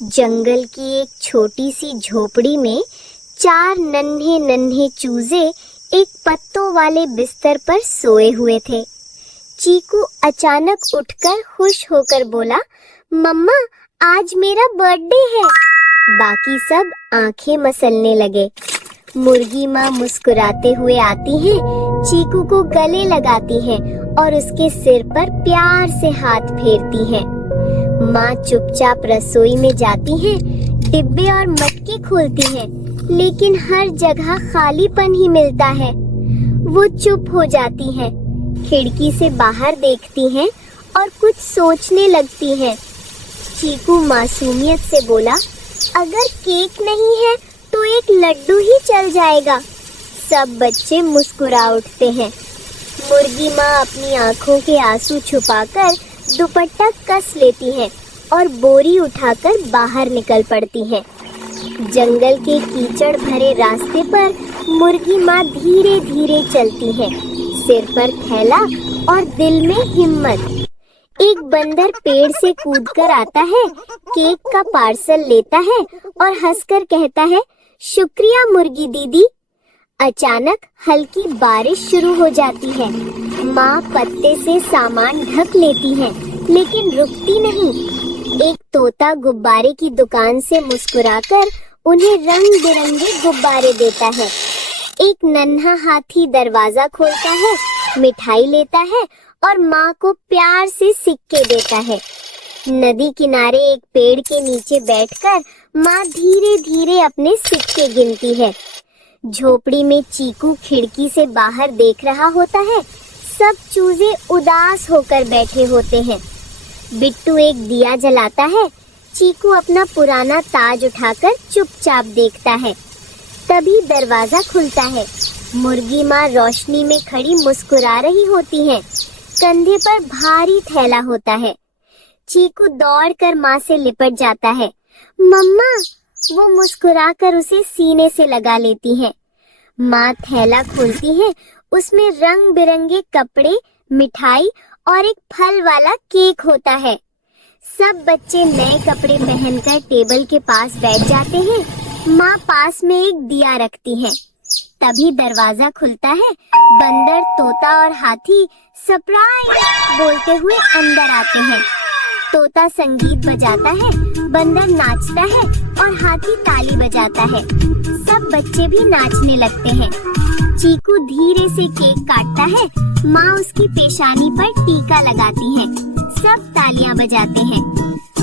जंगल की एक छोटी सी झोपड़ी में चार नन्हे नन्हे चूजे एक पत्तों वाले बिस्तर पर सोए हुए थे। चीकू अचानक उठकर खुश होकर बोला, मम्मा आज मेरा बर्थडे है। बाकी सब आंखें मसलने लगे। मुर्गी माँ मुस्कुराते हुए आती है, चीकू को गले लगाती है और उसके सिर पर प्यार से हाथ फेरती है। माँ चुपचाप रसोई में जाती है, डिब्बे और मटके खोलती है, लेकिन हर जगह खालीपन ही मिलता है। वो चुप हो जाती है, खिड़की से बाहर देखती हैं और कुछ सोचने लगती हैं। चीकू मासूमियत से बोला, अगर केक नहीं है तो एक लड्डू ही चल जाएगा। सब बच्चे मुस्कुरा उठते हैं। मुर्गी माँ अपनी आंखों के आंसू छुपाकर दुपट्टा कस लेती है और बोरी उठाकर बाहर निकल पड़ती है। जंगल के कीचड़ भरे रास्ते पर मुर्गी माँ धीरे धीरे चलती है, सिर पर थैला और दिल में हिम्मत। एक बंदर पेड़ से कूदकर आता है, केक का पार्सल लेता है और हंसकर कहता है, शुक्रिया मुर्गी दीदी। अचानक हल्की बारिश शुरू हो जाती है। माँ पत्ते से सामान ढक लेती है, लेकिन रुकती नहीं। एक तोता गुब्बारे की दुकान से मुस्कुराकर उन्हें रंग बिरंगे गुब्बारे देता है। एक नन्हा हाथी दरवाजा खोलता है, मिठाई लेता है और माँ को प्यार से सिक्के देता है। नदी किनारे एक पेड़ के नीचे बैठकर माँ धीरे धीरे अपने सिक्के गिनती है। झोपड़ी में चीकू खिड़की से बाहर देख रहा होता है। सब चूजे उदास होकर बैठे होते हैं। बिट्टू एक दिया जलाता है। चीकू अपना पुराना ताज उठाकर चुपचाप देखता है। तभी दरवाजा खुलता है। मुर्गी माँ रोशनी में खड़ी मुस्कुरा रही होती है। कंधे पर भारी थैला होता है। चीकू दौड़कर माँ से लिपट जाता है। मम्मा, वो मुस्कुराकर उसे सीने से लगा लेती है। माँ थैला खोलती है। उसमें रंग बिरंगे कपड़े, मिठाई और एक फल वाला केक होता है। सब बच्चे नए कपड़े पहनकर टेबल के पास बैठ जाते हैं। माँ पास में एक दिया रखती है। तभी दरवाजा खुलता है। बंदर, तोता और हाथी सरप्राइज बोलते हुए अंदर आते हैं। तोता संगीत बजाता है, बंदर नाचता है और हाथी ताली बजाता है। सब बच्चे भी नाचने लगते हैं। चीकू धीरे से केक काटता है। माँ उसकी पेशानी पर टीका लगाती है। सब तालियां बजाते हैं।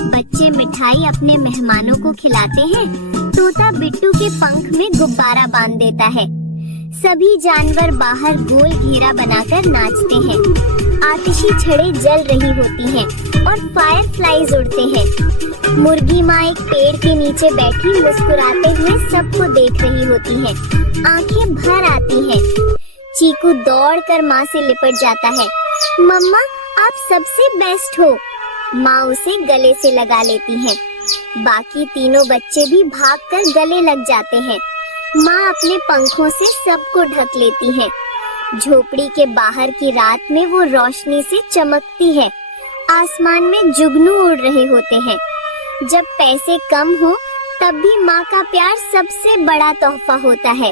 बच्चे मिठाई अपने मेहमानों को खिलाते हैं। तोता बिट्टू के पंख में गुब्बारा बांध देता है। सभी जानवर बाहर गोल घेरा बनाकर नाचते हैं। आतिशी छड़ें जल रही होती हैं और फायर फ्लाइज उड़ते हैं। मुर्गी माँ एक पेड़ के नीचे बैठी मुस्कुराते हुए सबको देख रही होती है। आंखें भर आती हैं। चीकू दौड़कर माँ से लिपट जाता है। मम्मा, आप सबसे बेस्ट हो। माँ उसे गले से लगा लेती है। बाकी तीनों बच्चे भी भागकर गले लग जाते हैं। माँ अपने पंखों से सबको ढक लेती है। झोपड़ी के बाहर की रात में वो रोशनी से चमकती है। आसमान में जुगनू उड़ रहे होते हैं। जब पैसे कम हो, तब भी माँ का प्यार सबसे बड़ा तोहफा होता है।